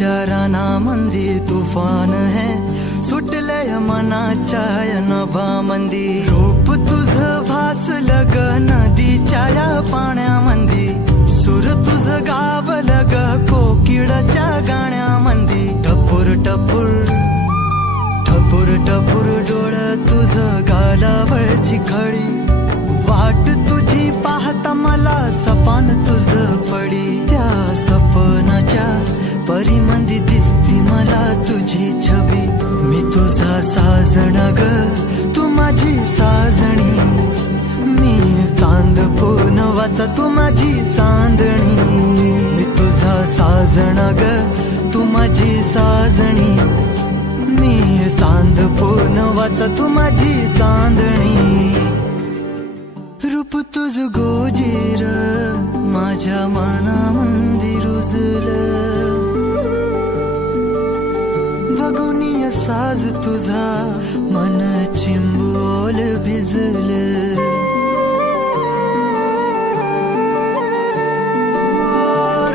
विचाराना मंदी तुफान है सुटले मनाच्या नभा मंदी रूप तुझ भासलं ग नदीच्या या पाण्यामंदी सुर तुझ गावलं ग कोकिळाच्या गाण्यामंदी टपूर टपूर टपूर टपूर डोळ तुझ गालावरची खडी वाट तुझी पाहता मला सपान तुझ पडी त्या सपनाच्या परिमंदी दिसती मला तुझी छबी मी तुझा साजण ग तू माझी साजणी मी चांद पूनवाचा तू माझी चांदणी मी तुझा साजण ग तू माझी साजणी मी चांद पूनवाचा तू माझी चांदणी रूप तुझ गोजीर माझ्या मनामंदी रुजलं बघुनी साज तुझा मन चिंबोल भिजलं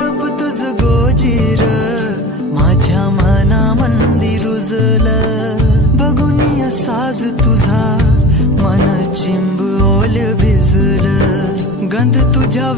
रूप तुझ गोजीर माझ्या मनामंदी रुजलं बघुनी साज तुझा मन चिंबोल भिजलं गंध तुझ्या